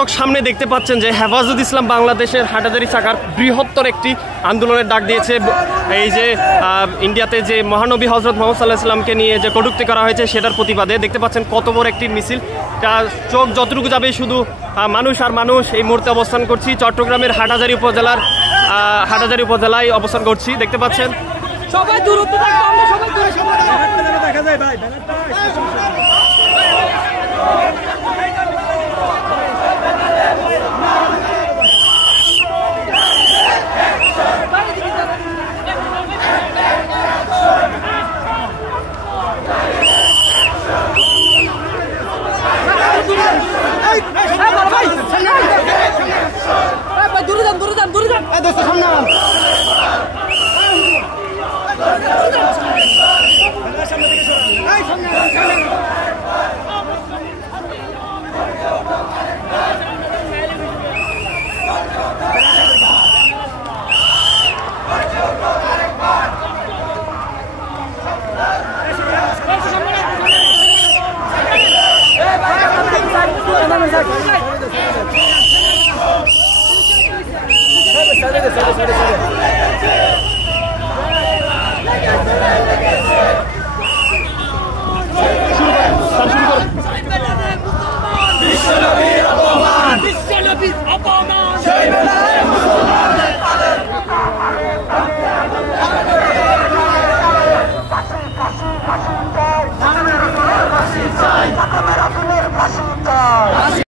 দর্শক সামনে দেখতে পাচ্ছেন যে হেফাজত ইসলাম বাংলাদেশের হাটহাজারী শাখার বৃহত্তর একটি আন্দোলনের ডাক দিয়েছে। এই যে ইন্ডিয়াতে যে মহানবী হজরত মোহাম্মদ সাল্লাল্লাহু আলাইহি ওয়াসাল্লামকে নিয়ে যে কটূক্তি করা হয়েছে সেটার প্রতিবাদে দেখতে পাচ্ছেন কত বড় একটি মিছিল। চোখ যতটুকু যাবে শুধু মানুষ আর মানুষ। এই মুহূর্তে অবস্থান করছি চট্টগ্রামের হাটহাজারী উপজেলায় অবস্থান করছি। দেখতে পাচ্ছেন সবাই দূরত্ব দেখা যায় ভাই। দূরে যান